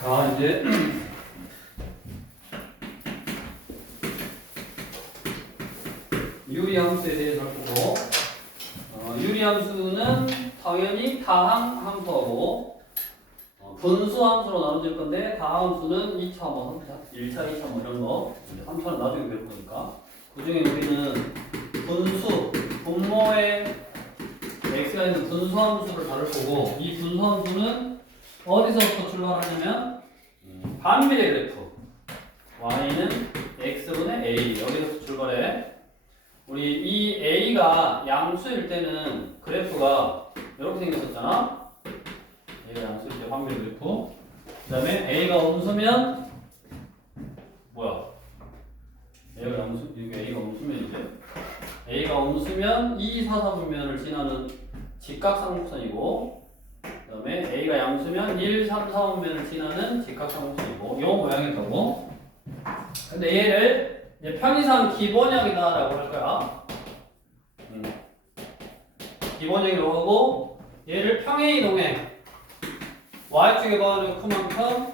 자, 이제 유리함수에 대해서 보고, 유리함수는 당연히 다항 함수하고 분수 함수로 나눠질 건데, 다항함수는 2차, 3차, 1차, 2차 이런 거, 3차는 나중에 배울 거니까. 그 중에 우리는 분수, 분모의 x가 있는 분수함수를 다룰 거고, 이 분수함수는 어디서부터 출발하냐면 반비례 그래프 y는 x분의 a 여기서부터 출발해. 우리 이 a가 양수일 때는 그래프가 이렇게 생겼었잖아. a가 양수일 때 반비례 그래프. 그 다음에 a가 음수면 뭐야? a가 양수, 이게 a가 음수면 이제 a가 음수면 2, 4, 4분면을 지나는 직각상목선이고, 그 다음에 a가 양수면 1, 3, 4분면을 지나는 직각상목선이고, 이 모양이라고. 근데 얘를 이제 편의상 기본형이다라고 할 거야. 기본형이라고 하고, 얘를 평행 이동해. y축의 방향으로 q만큼,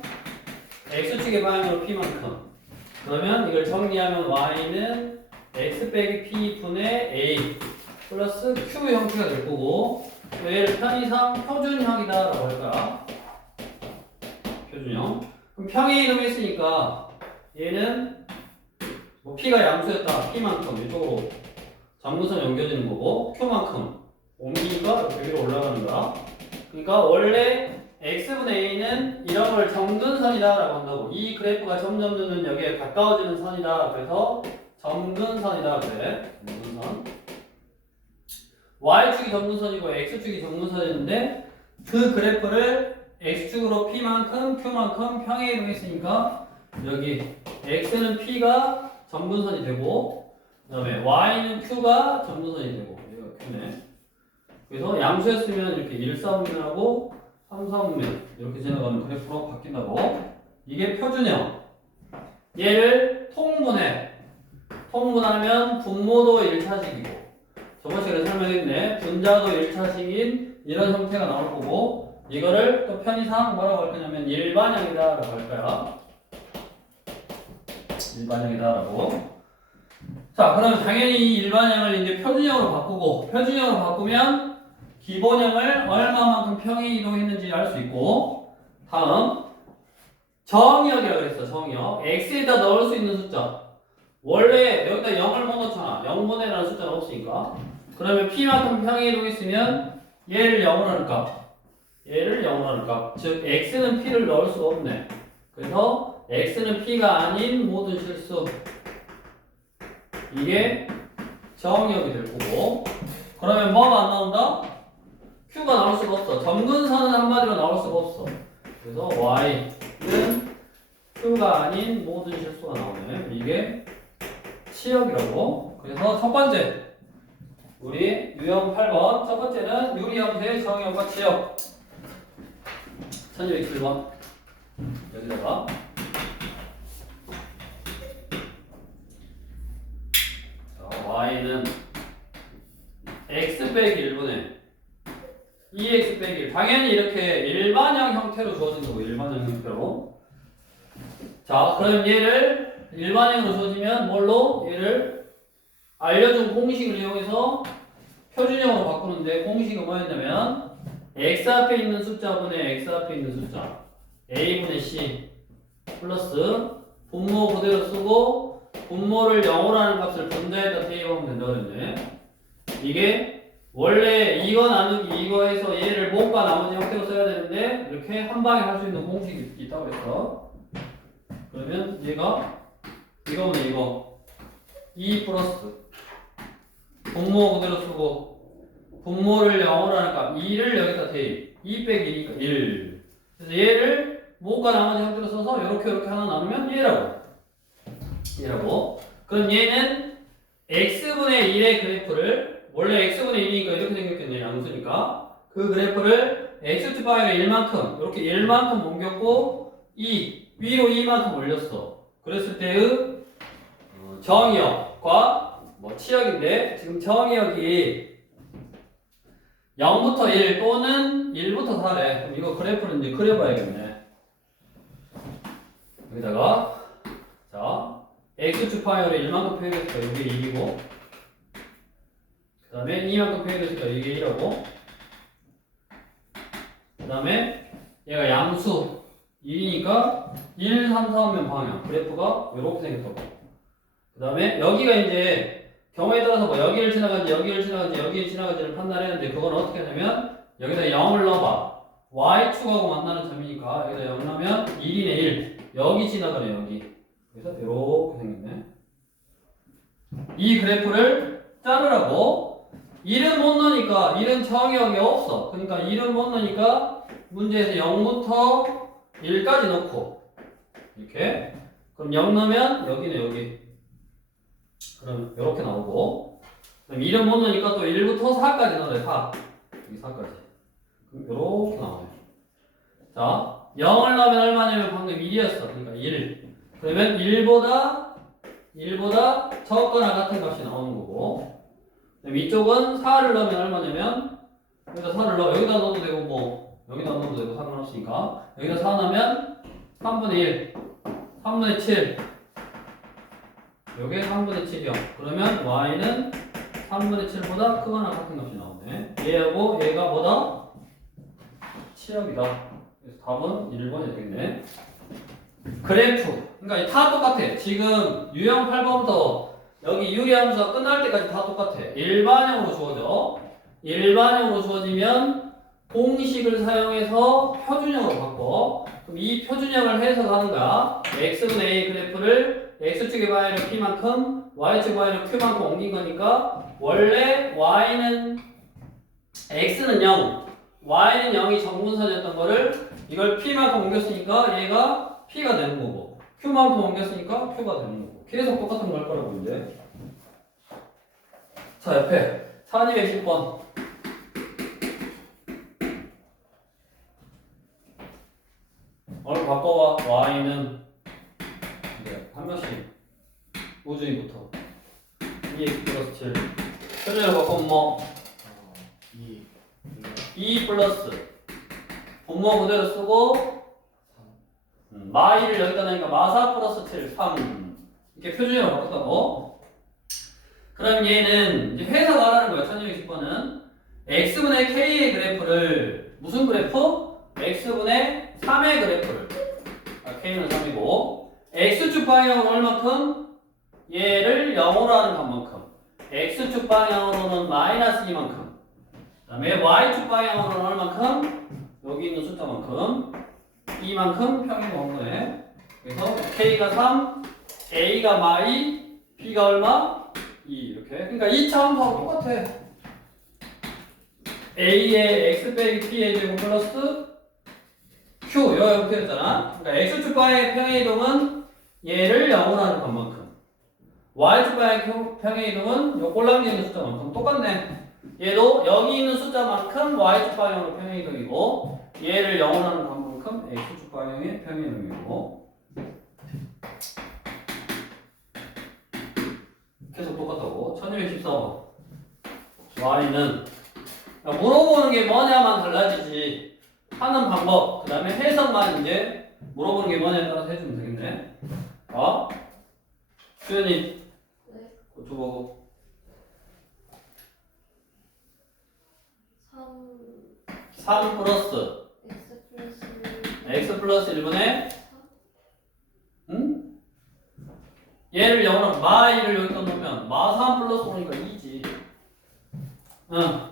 x축의 방향으로 p만큼. 그러면 이걸 정리하면 y는 x 빼기 p 분의 a 플러스 q 형태가 될 거고, 얘를 편의상 표준형이다라고 할 거야. 표준형. 그럼 평행 이동했으니까 얘는 뭐 p가 양수였다. p만큼 이쪽으로 정근선 연결되는 거고, q만큼 옮기니까 이렇게 위로 올라가는 거야. 그러니까 원래 x분의 a는 이런 걸 정근선이다라고 한다고. 이 그래프가 점점 점점 여기에 가까워지는 선이다. 그래서 점근선이다 그래. 점근선. y축이 점근선이고 x축이 점근선이었는데, 그 그래프를 x축으로 p만큼 q만큼 평행 이동했으니까 여기 x는 p가 점근선이 되고, 그 다음에 y는 q가 점근선이 되고, 얘가 q네. 그래서 양수였으면 이렇게 1, 4분면하고 3, 4분면 이렇게 지나가는 그래프로 바뀐다고. 이게 표준형. 얘를 통분해. 통분하면 분모도 1차식이고, 저번 시간에 설명했네. 분자도 1차식인 이런 형태가 나올 거고, 이거를 또 편의상 뭐라고 할 거냐면 일반형이다 라고 할 거야. 일반형이다 라고. 자, 그러면 당연히 이 일반형을 이제 표준형으로 바꾸고, 표준형으로 바꾸면 기본형을 얼마만큼 평행 이동했는지 알 수 있고, 다음 정의역이라고 그랬어. 정의역. x에다 넣을 수 있는 숫자. 원래 여기다 0을 못 넣잖아. 0분의 라는 숫자는 없으니까. 그러면 p만큼 평행 이동했으면 얘를 0으로 하는 값, 얘를 0으로 하는 값. 즉 x는 p를 넣을 수가 없네. 그래서 x는 p가 아닌 모든 실수, 이게 정의역이 될 거고. 그러면 뭐가 안 나온다? q가 나올 수가 없어. 점근선은 한마디로 나올 수가 없어. 그래서 y는 q가 아닌 모든 실수가 나오네. 이게 치역이라고. 그래서 첫 번째, 우리 유형 8번 첫 번째는 유리함수의 정의역과 치역. 1207번 여기다가 y는 x 빼기 1분의 2x 빼기 1. 당연히 이렇게 일반형 형태로 주어진다고. 일반형 형태로. 자, 그럼 얘를 일반형으로 주어지면 뭘로? 얘를 알려준 공식을 이용해서 표준형으로 바꾸는데, 공식은 뭐였냐면 x 앞에 있는 숫자분의 x 앞에 있는 숫자 a분의 c 플러스 분모 그대로 쓰고, 분모를 0으로 하는 값을 분자에다 대입하면 된다고 그랬네. 이게 원래 이거 나누기 이거 해서 얘를 몸과 나머지 형태로 써야 되는데, 이렇게 한 방에 할 수 있는 공식이 있다고 했어. 그러면 얘가 이거는 이거 2 플러스 분모 그대로 쓰고, 분모를 0으로 하는 값 2를 여기다 대입. 2 빼기 2니까 1. 그래서 얘를 모과 나머지 형태로 써서 이렇게 하나 나누면 얘라고. 그럼 얘는 x분의 1의 그래프를, 원래 x분의 1이니까 이렇게 생겼겠네. 양수니까. 그 그래프를 x축 방향을 1만큼 이렇게 1만큼 옮겼고, 위로 2만큼 올렸어. 그랬을 때의 정의역과 치역인데, 지금 정의역이 0부터 1 또는 1부터 4래. 그럼 이거 그래프는 이제 그려봐야겠네. 여기다가 자 x축 방향으로 1만큼 표현했으니까 이게 1이고 그 다음에 2만큼 표현했으니까 이게 1하고 그 다음에 얘가 양수 1이니까 1, 3, 4면 방향 그래프가 이렇게 생겼다고. 그 다음에 여기가 이제 경우에 따라서 뭐 여기를 지나간지 여기를 지나간지 여기를 지나간지를 판단했는데 그건 어떻게 하냐면 여기다 0을 넣어봐. y축하고 만나는 점이니까 여기다 0 넣으면 1이네 1. 여기 지나가네 여기. 그래서 이렇게 생겼네. 이 그래프를 자르라고. 1은 못 넣으니까 1은 정의역이 없어. 그러니까 1은 못 넣으니까 문제에서 0부터 1까지 넣고 이렇게. 그럼 0 넣으면 여기네 여기. 그럼 이렇게 나오고 그럼 1은 못 넣으니까 또 1부터 4까지 넣어야 돼. 4. 여기 4까지. 그럼 이렇게 나와요. 자 0을 넣으면 얼마냐면 방금 1이었어. 그러니까 1. 그러면 1보다 적거나 같은 값이 나오는 거고 그럼 이쪽은 4를 넣으면 얼마냐면 여기다 4를 넣어. 여기다 넣어도 되고 뭐 여기다 넣어도 되고 상관없으니까 여기다 4 넣으면 3분의 1 3분의 7 요게 3분의 7이요. 그러면 y는 3분의 7보다 크거나 같은 값이 나오네. 얘하고 얘가 뭐다? 7합이다. 그래서 답은 1번이 되겠네. 그래프. 그러니까 다 똑같아. 지금 유형 8번부터 여기 유리함수가 끝날 때까지 다 똑같아. 일반형으로 주어져. 일반형으로 주어지면 공식을 사용해서 표준형으로 바꿔. 그럼 이 표준형을 해석하는 거야. x분의 a 그래프를 x축의 방향으로 p만큼 y축의 방향으로 q만큼 옮긴 거니까 원래 y는 x는 0 y는 0이 정분선이었던 거를 이걸 p만큼 옮겼으니까 얘가 p가 되는 거고 q만큼 옮겼으니까 q가 되는 거고 계속 똑같은 걸 거라고 이제. 자 옆에 4210번 오늘 바꿔봐. y는 이제 한 명씩 우주위부터 2x 플러스 7 표준을 바꾸면 뭐 2 플러스 분모 그대로 쓰고 마이를 여기다 넣으니까 마사 플러스 7 3 이렇게 표준으로 바꿨다고. 그럼 얘는 이제 해석하라는 거야. 1260번은 x분의 k의 그래프를 무슨 그래프? x분의 3의 그래프를 k는 3이고 x축 방향으로 얼만큼? 얘를 0으로 하는 값만큼 x축 방향으로는 마이너스 2만큼 그 다음에 y축 방향으로는 얼만큼? 여기 있는 숫자만큼 이만큼 평이 나온 거네. 그래서 k가 3, a가 마이, b가 얼마? 2 이렇게. 그러니까 2차 함수하고 똑같아. a의 x 빼기 p의 제곱 플러스 q 이렇게 했잖아. 그러니까 x축 방향의 평의 이동은 얘를 0으로 하는 것만큼 y축 방향의 평의 이동은 요 꼴랑지 있는 숫자만큼 똑같네. 얘도 여기 있는 숫자만큼 y축 방향으로 평행 이동이고 얘를 0으로 하는 것만큼 x축 방향의 평행 이동이고 계속 똑같다고. 1214번 y는 물어보는 게 뭐냐만 달라지지 하는 방법 그 다음에 해석만 이제 물어보는 게 뭐냐에 따라서 해주면 되겠네. 수연이 네. 고쳐보고 3 플러스 x 플러스 1분의 응? 얘를 0으로 마이를 여기다 놓으면 마 3 플러스 5니까 2지. 응.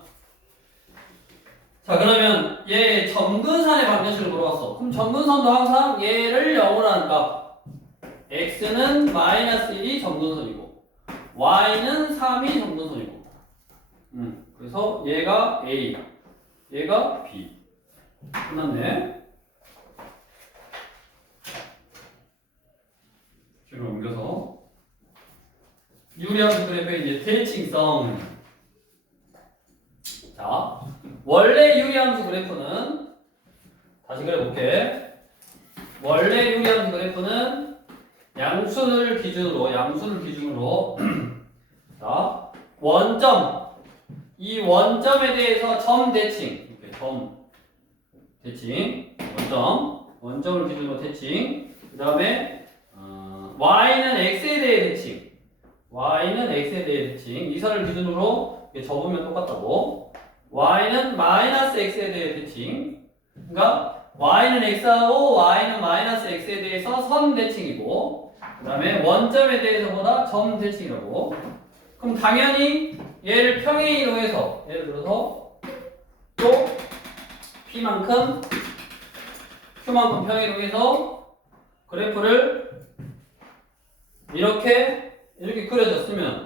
자 그러면 얘 점근선의 방정식을 물어봤어. 그럼 점근선도 항상 얘를 0으로 하는 값 x는 마이너스 1이 점근선이고 y는 3이 점근선이고 그래서 얘가 a 얘가 b 끝났네. 뒤로 옮겨서 유리함수 그래프의 이제 대칭성. 자 원래 유리함수 그래프는 다시 그려볼게. 원래 유리함수 그래프는 양수를 기준으로 자 원점 이 원점에 대해서 점 대칭 이렇게 점 대칭 원점을 기준으로 대칭 그 다음에 y는 x에 대해 대칭. y는 x에 대해 대칭. 이 선을 기준으로 접으면 똑같다고. y는 마이너스 x에 대해 대칭. 그러니까 y는 x하고 y는 마이너스 x에 대해서 선 대칭이고, 그 다음에 원점에 대해서보다 점 대칭이라고. 그럼 당연히 얘를 평행이동 해서, 예를 들어서 또 p만큼 q만큼 평행이동 해서 그래프를 이렇게 그려졌으면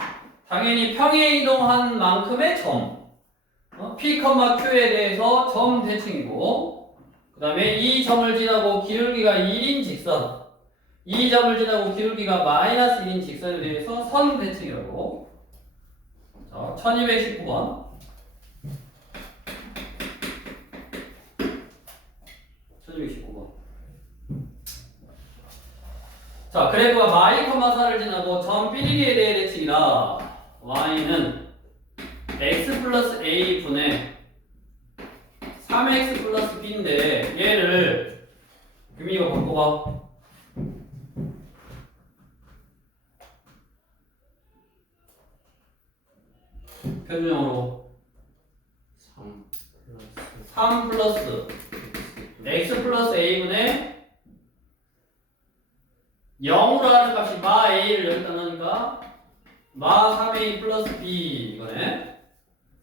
당연히 평행이동한 만큼의 점, p, q에 대해서 점 대칭이고, 그 다음에 이 점을 지나고 기울기가 1인 직선, 이 점을 지나고 기울기가 마이너스 1인 직선에 대해서 선 대칭이라고. 자, 1219번. 1219번. 자, 그래프가 y, 4를 지나고 점 삐리리에 대해 대칭이다. y는 x 플러스 a 분의 3x 플러스 b인데 얘를 규민이가 바꿔봐. 표준형으로 3 플러스 x 플러스 a분의 0으로 하는 값이 마 a를 여기다 넣으니까 마 3a 플러스 b 이거네.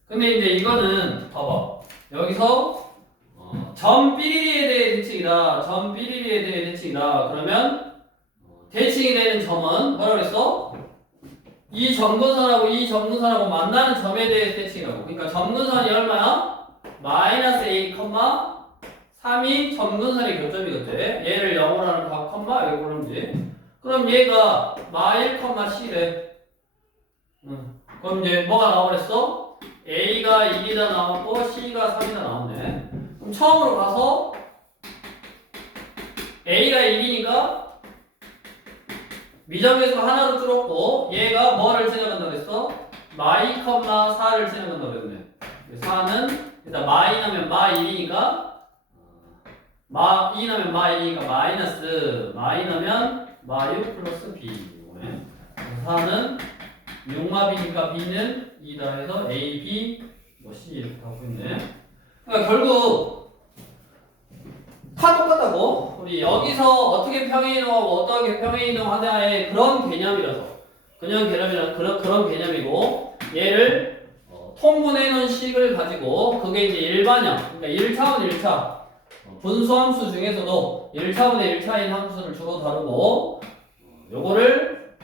근데 이제 이거는 봐봐. 여기서 점 삐리리에 대해 대칭이다. 점 삐리리에 대해 대칭이다. 그러면 대칭이 되는 점은 뭐라고 그랬어? 이 점근선하고 이 점근선하고 만나는 점에 대해서 대칭이라고. 그러니까 점근선이 얼마야? 마이너스 a, 3이 점근선의 교점이거든. 얘를 0으로 하는 각, 여기 보는지. 그럼 얘가 마 1, c래. 그럼 이제 뭐가 나오랬어? a가 1이다 나왔고 c가 3이다 나왔네. 그럼 처음으로 가서 a가 1이니까 미점에서 하나로 줄었고 얘가 뭐를 지나간다고 했어? 마이, 4를 지나간다고 했네. 4는 일단 마이 나면 마 1이니까 마 2 나면 마 1이니까 마이너스 마이 나면 마 6 플러스 b. 4는 6마 b니까 b는 2다 해서 a, b, 뭐 c 이렇게 하고 있네. 그러니까 결국 다 똑같다고. 우리 여기서 어떻게 평행이동하고 어떻게 평행이동하냐의 그런 개념이라서 그런 개념이고, 얘를 통분해 놓은 식을 가지고 그게 이제 일반형, 그러니까 1차원 1차 분수함수 중에서도 1차원의 1차인 함수를 주로 다루고, 요거를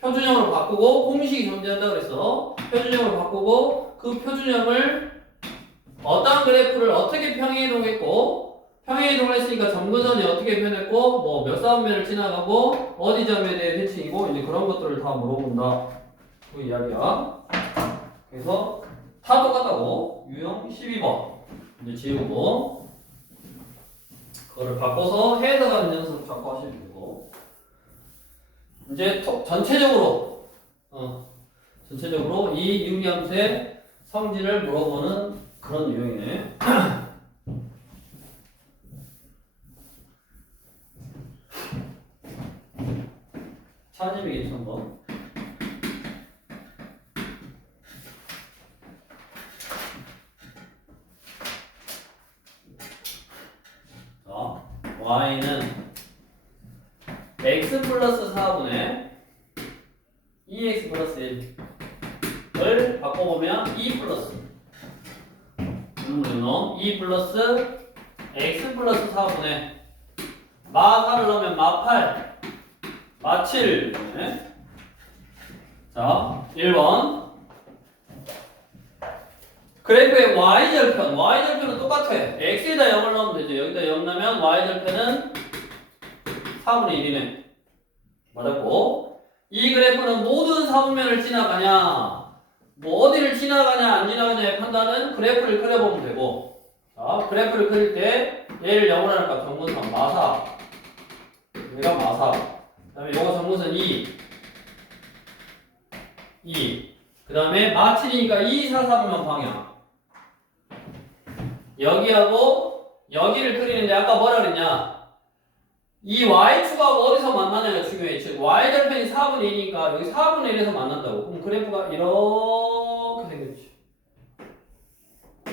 표준형으로 바꾸고 공식이 존재한다고 그랬어. 표준형으로 바꾸고 그 표준형을 어떤 그래프를 어떻게 평행이동했고, 평행이동을 했으니까 점근선이 어떻게 변했고, 뭐 몇 사분면을 지나가고 어디 점에 대해 대칭이고, 이제 그런 것들을 다 물어본다 그 이야기야. 그래서 다 똑같다고. 유형 12번 이제 지우고 그거를 바꿔서 해석하는 연습 자꾸 하시면 되고, 이제 전체적으로 이 유리함수의 성질을 물어보는 그런 유형이네. 차집이겠지 한번. 자, y는 x 플러스 4분의 2x 플러스 1을 바꿔보면 2 플러스 2 플러스 x 플러스 4분의 마 4를 넣으면 마 8 마 7. 자, 1번. 그래프의 y절편은 똑같아. x에다 0을 넣으면 되죠. 여기다 0 넣으면 y절편은 4분의 1이네. 맞았고, 이 그래프는 모든 사분면을 지나가냐, 뭐 어디를 지나가냐 안 지나가냐의 판단은 그래프를 그려보면 되고, 자, 그래프를 그릴 때 얘를 0으로 하니까 정근선 마4, 얘가 마4, 그 다음에 요거 정근선 2, 그 다음에 마7이니까 2, 4, 4분면 방향. 여기하고 여기를 그리는데 아까 뭐라 그랬냐? 이 y축하고 어디서 만나냐가 중요해. 즉 y절편이 4분의 1이니까 여기 4분의 1에서 만난다고. 그럼 그래프가 이렇게 생겼지.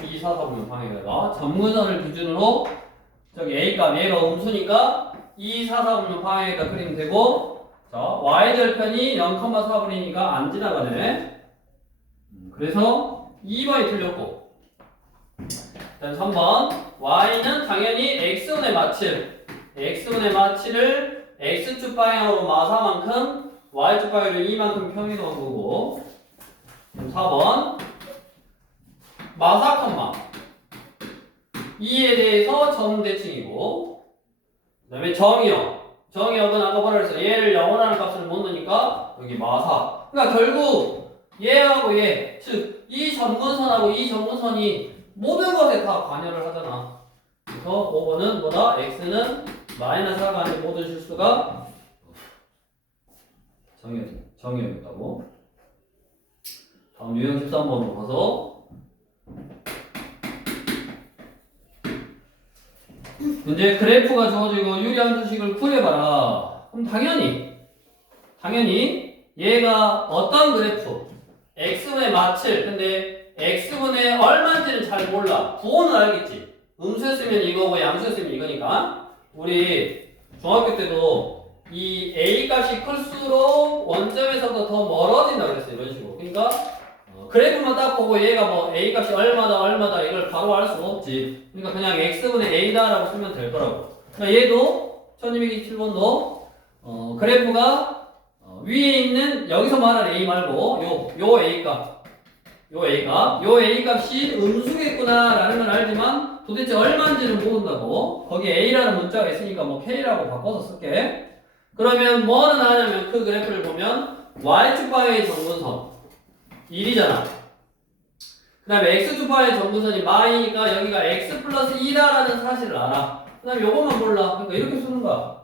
2, 4, 4분의 방향에다가 점근선을 기준으로 저기 a값 얘가 음수니까 2, 4, 4분의 방향에다 그리면 되고, 자 y절편이 0,4분이니까 안 지나가네. 그래서 2번이 틀렸고, 다음 3번 y는 당연히 x분의 마칠, x분의 마칠을 x축 방향으로 마사만큼 y축 방향으로 2만큼 평이동한 거고, 4번 마사 컴마 2에 대해서 점대칭이고, 그 다음에 정의역은 아까 뭐라 그랬어? 얘를 0이라는 값을 못 넣으니까 여기 마사. 그러니까 결국 얘하고 얘, 즉 이 점근선하고 이 점근선이 모든 것에 다 관여를 하잖아. 그래서 5번은 뭐다? x는 마이너스 4가 아닌 모든 실수가 정의역이었다고. 다음 유형 13번으로 가서 이제 그래프가 주어지고 유리함수식을 구해봐라. 그럼 당연히 얘가 어떤 그래프 x분의 마칠, 근데 x분의 얼마인지는 잘 몰라. 부호는 알겠지. 음수였으면 이거고 양수였으면 이거니까. 우리 중학교 때도 이 a 값이 클수록 원점에서도 더 멀어진다 그랬어요. 이런 식으로. 그러니까 그래프만 딱 보고 얘가 뭐 a 값이 얼마다 이걸 바로 알 수가 없지. 그러니까 그냥 x분의 a다라고 쓰면 될 거라고. 그러니까 얘도 1227번도 그래프가 위에 있는 여기서 말할 a 말고 요 a 값이 음수겠구나라는 건 알지만 도대체 얼마인지는 모른다고. 거기에 a라는 문자가 있으니까 뭐 k라고 바꿔서 쓸게. 그러면 뭐는 하냐면 그 그래프를 보면 y축 방향의 점근선 1이잖아. 그 다음에 x축방의 점근선이 마이니까 여기가 x 플러스 2다라는 사실을 알아. 그 다음에 요것만 몰라. 그러니까 이렇게 쓰는 거야.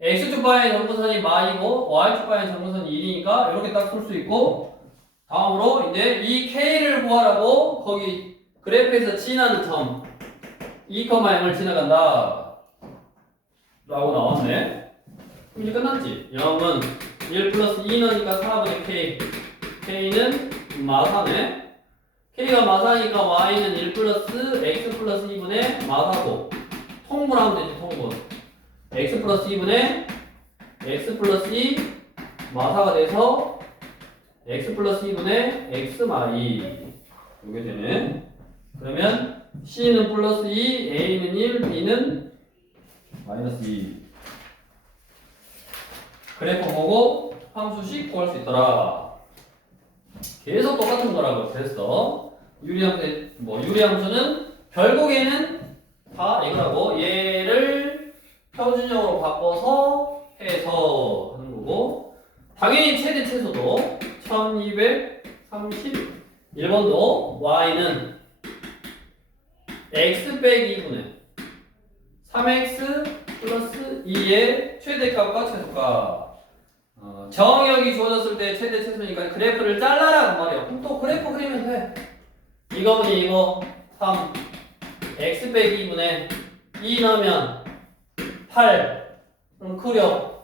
x축방의 점근선이 마이고 y축방의 점근선이 1이니까 이렇게 딱 쓸 수 있고, 다음으로 이제 이 k를 구하라고 거기 그래프에서 지나는 점 2,0을 지나간다 라고 나왔네. 그럼 이제 끝났지. 0은 1 플러스 2 넣으니까 4분의 k, k는 마사네. k가 마사니까 y는 1 플러스 x 플러스 2분의 마사고, 통분하면 되지. 통분 x 플러스 2분의 x 플러스 2 마사가 돼서 x 플러스 2분의 x 마이 이게 되네. 그러면 c는 플러스 2, a는 1, b는 마이너스 2. 그래프 보고 함수식 구할 수 있더라. 계속 똑같은 거라고 그랬어. 유리함수는 결국에는 다 이거라고. 얘를 표준형으로 바꿔서 해서 하는 거고, 당연히 최대 최소도 1231번도 y는 x 빼기 2분의 3x 플러스 2의 최대값과 최소값. 정역이 주어졌을 때 최대 최소니까 그래프를 잘라라는 말이야. 그럼 또 그래프 그리면 돼. 이거분이 이거 3 x 빼기 2분의 2 넣으면 8. 그럼 그려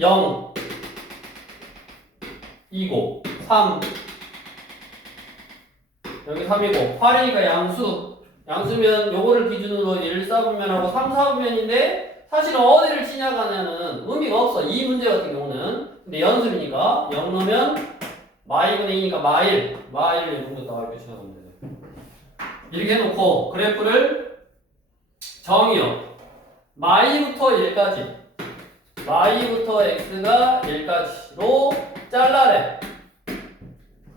0 2고 3 여기 3이고 8이니까 양수면 요거를 기준으로 1, 4분면하고 3, 4분면인데 사실은 어디를 지나가냐는 의미가 없어. 이 문제 같은 경우는. 근데 연습이니까 0 넣으면 마이분의 2니까 마일 이런 거 나와 이렇게 지나가면 되네. 이렇게 해놓고 그래프를 정의역 마이부터 1까지, 마이부터 x가 1까지로 잘라래.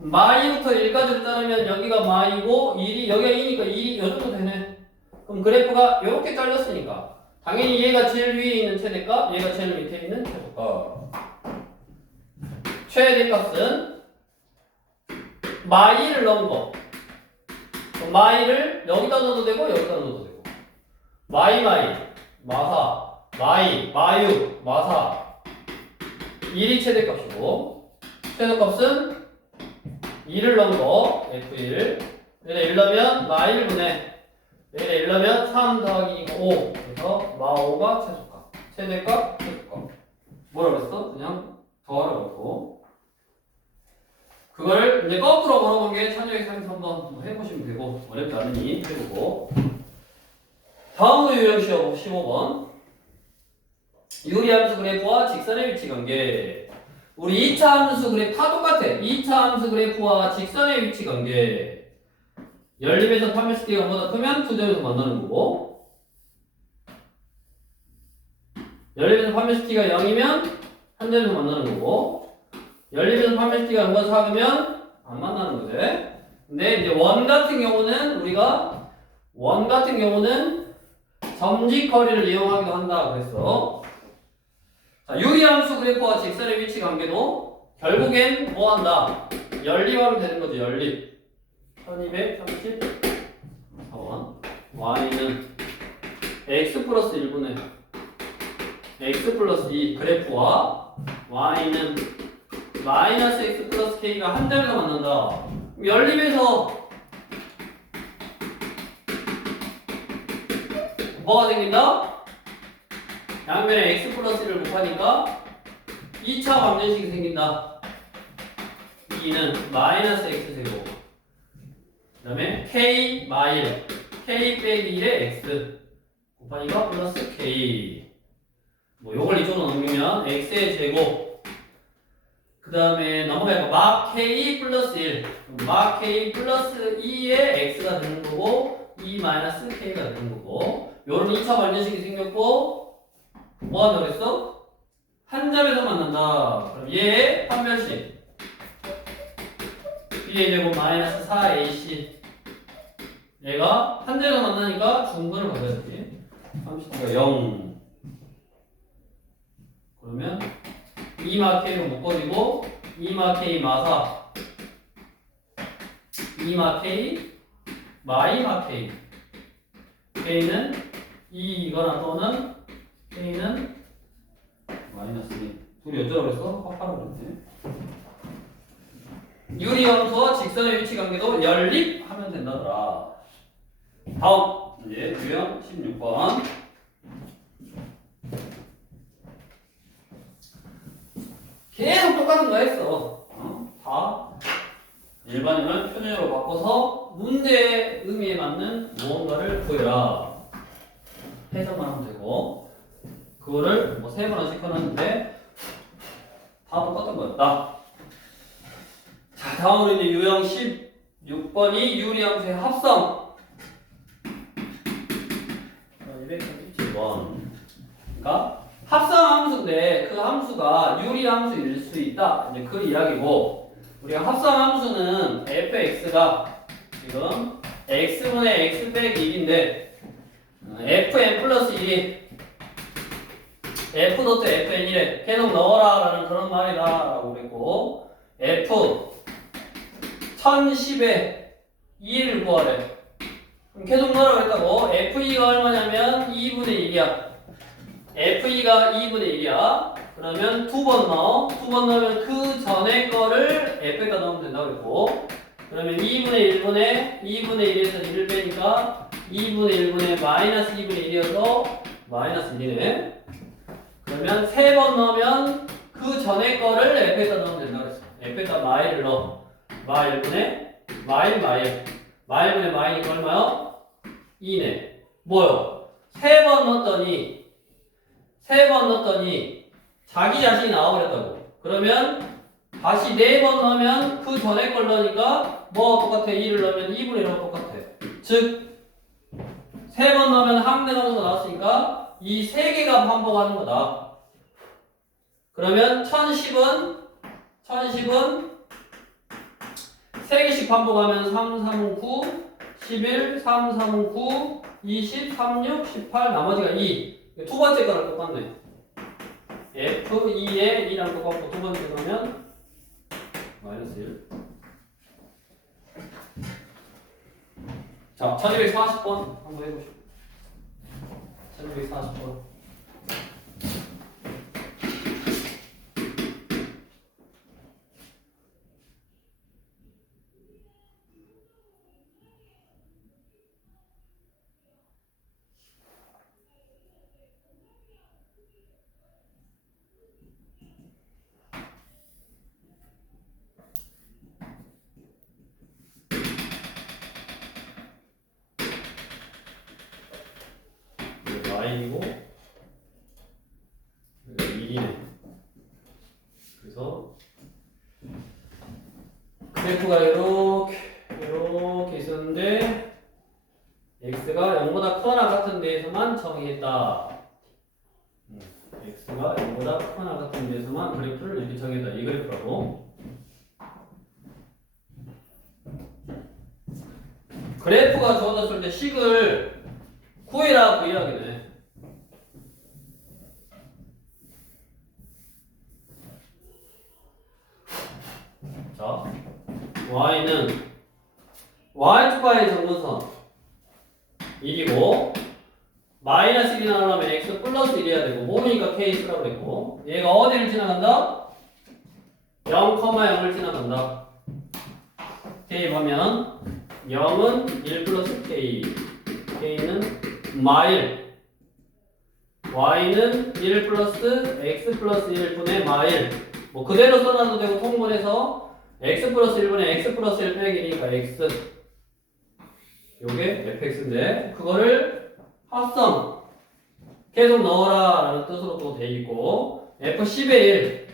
마이부터 1까지로 자르면 여기가 마이고 1이 여기가 2니까 2이 이 정도 되네. 그럼 그래프가 이렇게 잘렸으니까 당연히 얘가 제일 위에 있는 최대값, 얘가 제일 밑에 있는 최소값. 최대값은 마이를 넣은 거. 마이를 여기다 넣어도 되고 여기다 넣어도 되고. 마이, 마사, 마유, 마사. 1이 최대값이고, 최소값은 2를 넣은 거, F1. 여기다 1 넣으면 마이를 분해 얘를 1넣으면 3 더하기 5. 그래서 마5가 최소값. 최대값, 최소값. 뭐라 그랬어? 그냥 더하라고 했고. 그거를 이제 거꾸로 걸어본 게 1233번 한번 해보시면 되고, 어렵지 않으니 해보고. 다음으로 유형 시험 15번. 유리함수 그래프와 직선의 위치 관계. 우리 2차 함수 그래프 다 똑같아. 2차 함수 그래프와 직선의 위치 관계. 열림에서 판별스키가 0보다 크면 두 점에서 만나는 거고, 열림에서 판별스키가 0이면 한 점에서 만나는 거고, 열림에서 판별스키가 0보다 작으면 안 만나는 거지. 근데 이제 원 같은 경우는 점직거리를 이용하기도 한다 그랬어. 자, 유리함수 그래프와 직선의 위치 관계도 결국엔 뭐 한다? 연립하면 되는 거지, 연립. 1234번. y는 x 플러스 1분의 x 플러스 2 그래프와 y는 마이너스 x 플러스 k가 한 점에서 만난다. 연립에서 뭐가 생긴다? 양면에 x 플러스 1을 곱하니까 2차 방정식이 생긴다. 2는 마이너스 x제곱, 그 다음에 k 마일, k 빼기 1의 x 곱하니까 플러스 k. 뭐 요걸 이쪽으로 넘기면 x의 제곱, 그 다음에 넘어가니까 막 k 플러스 1, 막 k 플러스 2의 x가 되는 거고 2 마이너스 k가 되는 거고, 요런 2차 방정식이 생겼고 뭐 한다고 그랬어? 한 점에서 만난다. 그럼 얘의 판별식 b의 제곱 마이너스 4ac, 얘가 한 점에서 만나니까 중근을 가져야지. 30가 0. 그러면 2마 k로 묶어지고 2마 k 마사 2마 k 마이마 k, k는 2이거나 또는 k는 마이너스 2. 둘이 어쩌라고 그랬어? 합하라고 그랬지. 유리함수와 직선의 위치 관계도 연립하면 된다더라. 다음 이제 유형 16번. 계속 똑같은 거 했어. 다 일반형을 표준형으로 바꿔서 문제의 의미에 맞는 무언가를 구해라. 해석만 하면 되고, 그거를 뭐 3번 시켜놨는데 다 똑같은 거였다. 자, 다음으로 이제 유형 16번이 유리함수의 합성. 237번. 그러니까 합성 함수인데 그 함수가 유리함수일 수 있다. 이제 그 이야기고, 우리가 합성 함수는 fx가 지금 x분의 x 빼기 1인데 fn 플러스 1이 f 도트 fn이래. 계속 넣어라 라는 그런 말이다 라고 그랬고, f 1010에 2를 구하래. 그럼 계속 넣으라고 했다고. f2가 얼마냐면 2분의 1이야. f2가 2분의 1이야. 그러면 두 번 넣어. 두 번 넣으면 그 전에 거를 f에다 넣으면 된다고 그랬고, 그러면 2분의 1분의 1에서 1을 빼니까 2분의 1분의 마이너스 2분의 1이어서 마이너스 1이네. 그러면 세 번 넣으면 그 전에 거를 f에다 넣으면 된다고 그랬어. f에다 마일을 넣어. 마일분의 마일분의 마이니까 얼마요? 2네. 뭐요? 세 번 넣었더니 자기 자신이 나와버렸다고. 그러면 다시 4번 넣으면 그 전에 걸 넣으니까 뭐 똑같아? 2를 넣으면 2분의 1하고 똑같아. 즉 3번 넣으면 항대 함수가 나왔으니까 이 3개가 반복하는 거다. 그러면 1010은 3개씩 반복하면 3, 3, 9, 11, 3, 3, 9, 20, 36, 18, 나머지가 2. 두 번째 거랑 똑같네. F2에 2랑 똑같고 두 번째 거면 마이너스 1. 자, 1240번 한번 해보시죠. 1240번. 라인이고 여기가 1이네. 그래서 그래프가 이렇게 있었는데 x가 0보다 크거나 같은 데에서만 정의했다. x가 0보다 크거나 같은 데에서만 그래프를 이렇게 정의했다. 이 그래프라고. 그래프가 주어졌을 때 식을 구해라 그 이야기네. 자, y는 y축과의 정근선 1이고 마이너스 1이 나오려면 x 플러스 1이어야 되고 모르니까 k 쓰라고 했고 얘가 어디를 지나간다? 0,0을 지나간다. 대입하면 0은 1 플러스 k, k는 마일, y는 1 플러스 x 플러스 1분의 마일. 뭐 그대로 써놔도 되고 통분해서 x 플러스 1분의 x 플러스 1 빼기 1이니까 x. 요게 fx인데 그거를 합성 계속 넣어라 라는 뜻으로 또 돼 있고 f10의 1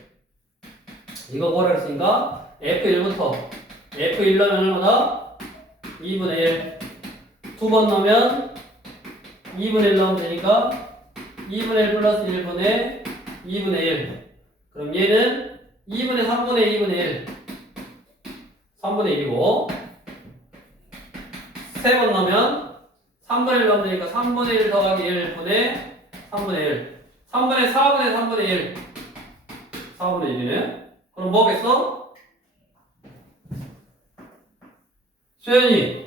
이거 뭐라 했으니까 f1부터 f1 넣으면 얼마다? 2분의 1 두 번 넣으면 2분의 1 넣으면 되니까 2분의 1 플러스 1분의 2분의 1 그럼 얘는 2분의 3분의 2분의 1 3분의 1이고 세 번 넣으면 3분의 1 넣으면 되니까 3분의 1 더하기 1분의 3분의 1 3분의 4분의 3분의 1 4분의 1이네. 그럼 뭐겠어? 수현이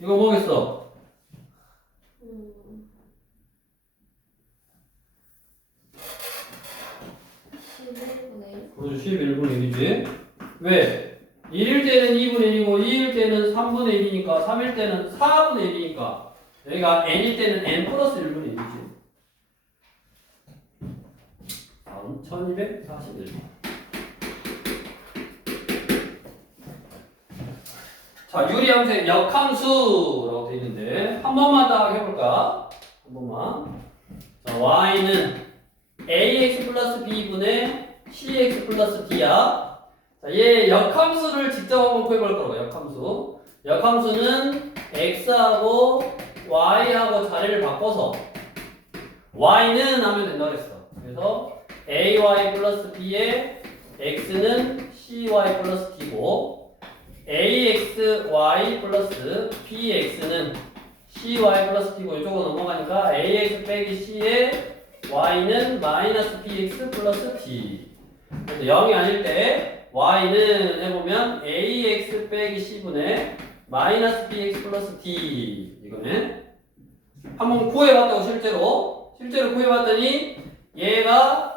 이거 뭐겠어? 11분의 1. 그렇지 11분의 1이지. 왜? 1일 때는 2분의 1이고 2일 때는 3분의 1이니까 3일 때는 4분의 1이니까 여기가 n일 때는 n 플러스 1분의 1이지. 다음 1241. 자, 유리함수의 역함수라고 되어 있는데 한 번만 딱 해볼까? 한 번만. 자, y는 ax 플러스 b분의 cx 플러스 d야. 자, 얘 역함수를 직접 한번 구해볼 거라고. 역함수. 역함수는 x하고 y하고 자리를 바꿔서 y는 하면 된다고 했어. 그래서 ay 플러스 b에 x는 cy 플러스 d고 axy 플러스 bx는 cy 플러스 d고 이쪽으로 넘어가니까 ax 빼기 c에 y는 마이너스 bx 플러스 d. 그래서 0이 아닐 때 y는 해보면 ax 빼기 c분의 마이너스 bx 플러스 d 이거네. 한번 구해봤다고 실제로 구해봤더니 얘가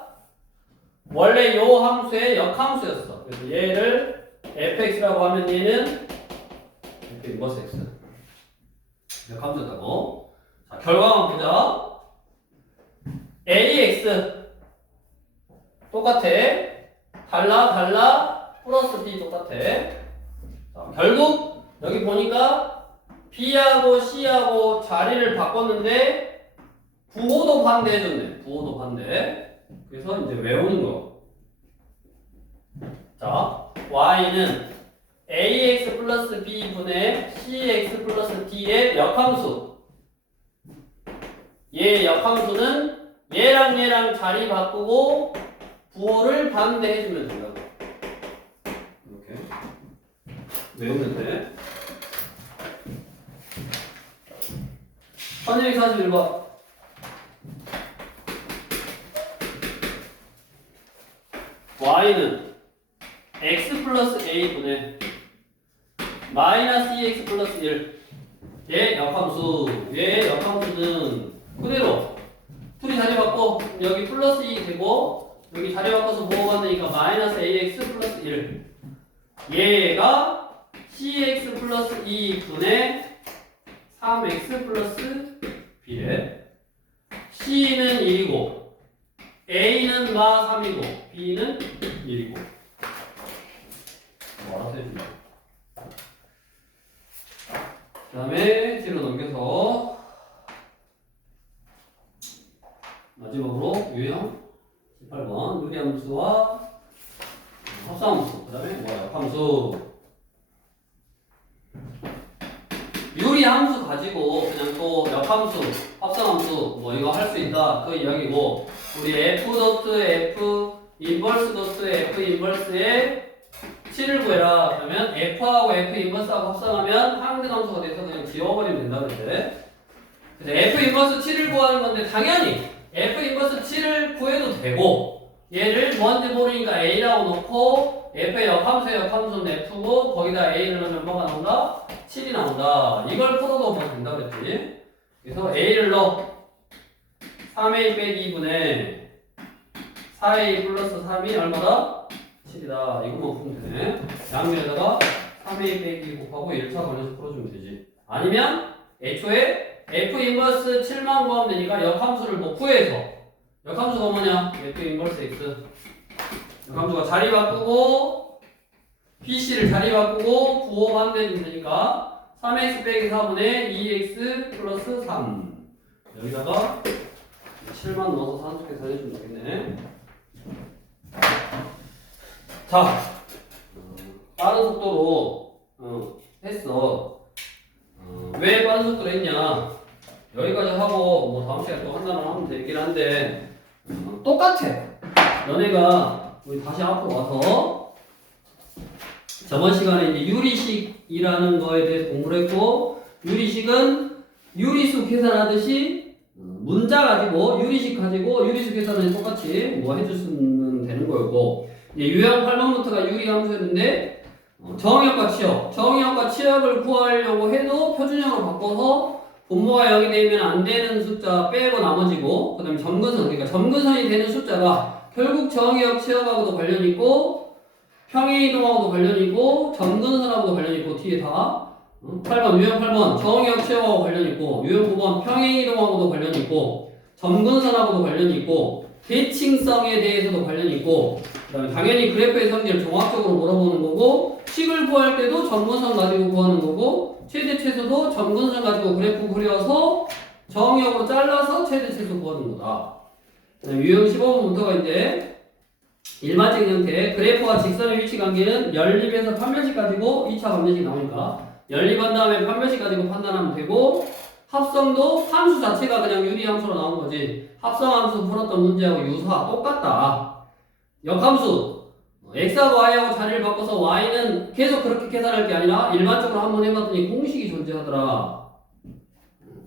원래 요 함수의 역함수였어. 그래서 얘를 fx라고 하면 얘는 f 인버스 x 역함수였다고. 자, 결과만 보자. ax 똑같아. 달라 플러스 b 똑같아. 자, 결국 여기 보니까 b하고 c하고 자리를 바꿨는데 부호도 반대해줬네. 부호도 반대. 그래서 이제 외우는 거. 자, y는 ax 플러스 b분의 cx 플러스 d의 역함수. 얘 역함수는 얘랑 자리 바꾸고 부호를 반대해주면 된다고. 이렇게 외우면 돼. 1241번. y는 x 플러스 a분의 마이너스 2x 플러스 1. 얘 역함수. 얘 역함수는 그대로 둘이 자리 바꿔. 여기 플러스 2 되고 여기 자리 바꿔서 뭐가 되니까 마이너스 ax 플러스 1. 얘가 cx 플러스 2분의 3x 플러스 b래. c는 1이고 a는 마 3이고 b는 1이고. 알아서 해준다. 그 다음에 뒤로 넘겨서 마지막으로 유형 18번 유리함수와 합성함수. 그 다음에 뭐야? 역함수. 유리함수 가지고 그냥 또 역함수, 합성함수 뭐 이거 할 수 있다 그 이야기고 우리 F 도트 F 인버스 도트 F 인버스에 7을 구해라. 그러면 F하고 F 인버스하고 합성하면 항등함수가 돼서 그냥 지워버리면 된다 그랬대. 그래서 F 인버스 7을 구하는 건데 당연히 F 인버스 7을 구해도 되고 얘를 뭔지 모르니까 A라고 놓고 F의 역함수의 역함수는 F고 거기다 A를 넣으면 뭐가 나온다? 7이 나온다. 이걸 풀어도 뭐 된다 그랬지. 그래서 A를 넣어 3A 빼기 2분의 4A 플러스 3이 얼마다? 7이다. 이것만 풀면 되네. 양면에다가 3A 빼기 곱하고 1차 관해서 풀어주면 되지. 아니면 애초에 F 인버스 7만 구하면 되니까 역함수를 뭐 구해서 역함수가 뭐냐? F 인버스 X 역함수가 자리 바꾸고 BC를 자리 바꾸고 구호만 되면 되니까 3X 빼기 4분의 2X 플러스 3 여기다가 7만 넣어서 산수 계산해주면 되겠네. 자, 빠른 속도로 했어. 왜 빠른 속도로 했냐? 여기까지 하고 뭐 다음 시간에 또 한다는 하면 되긴 한데 똑같아. 너네가 우리 다시 앞으로 와서 저번 시간에 이제 유리식이라는 거에 대해서 공부를 했고 유리식은 유리수 계산하듯이 문자 가지고 유리식 가지고 유리수 계산을 똑같이 뭐 해주시면 되는 거고 이제 유형 8번부터가 유리함수였는데 정의역과 취역 정의역과 취역을 구하려고 해도 표준형으로 바꿔서 분모가 0이 되면 안 되는 숫자 빼고 나머지고 그 다음에 점근선 그러니까 점근선이 되는 숫자가 결국 정의역 취역하고도 관련이 있고 평행이동하고도 관련이 있고 점근선하고도 관련이 있고 뒤에 다 8번 유형 8번 정의역 취역하고 관련이 있고 유형 9번 평행이동하고도 관련이 있고 점근선하고도 관련이 있고 대칭성에 대해서도 관련이 있고 그 다음에 당연히 그래프의 성질을 종합적으로 물어보는 거고 식을 구할 때도 점근선 가지고 구하는 거고 최대 최소도 점근선 가지고 그래프 그려서 정의역으로 잘라서 최대 최소 구하는 거다. 그다음에 유형 15번부터가 이제 일반적인 형태 그래프와 직선의 위치 관계는 연립에서 판별식 가지고 2차 방정식 나오니까 연립한 다음에 판별식 가지고 판단하면 되고 합성도 함수 자체가 그냥 유리함수로 나온 거지 합성함수 풀었던 문제하고 유사 똑같다. 역함수 x하고 y하고 자리를 바꿔서 y는 계속 그렇게 계산할 게 아니라 일반적으로 한번 해봤더니 공식이 존재하더라.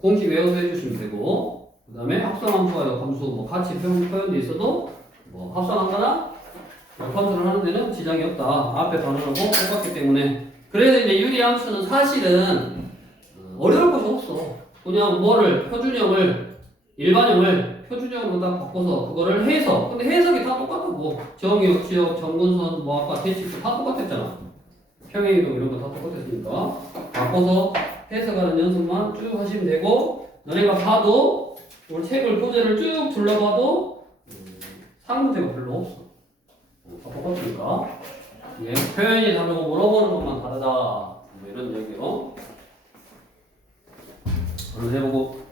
공식 외워서 해주시면 되고 그 다음에 합성함수와 역함수 뭐 같이 표현돼 있어도 뭐 합성하거나 역함수를 하는 데는 지장이 없다. 앞에 단어하고 똑같기 때문에 그래서 이제 유리함수는 사실은 어려울 것이 없어. 그냥 뭐를 표준형을 일반형을 표준형으로 딱 바꿔서 그거를 해서 근데 해석이 다 똑같고 정의역, 취역, 점근선 뭐 아까 대칭수 다 똑같았잖아. 평행이동 이런 거 다 똑같았으니까 바꿔서 해석하는 연습만 쭉 하시면 되고 너네가 봐도 우리 책을 소재를 쭉 둘러봐도 상문제가 별로 없어. 다 똑같으니까 예, 표현이 다르고 물어보는 것만 다르다 뭐 이런 얘기요. 오늘 해보고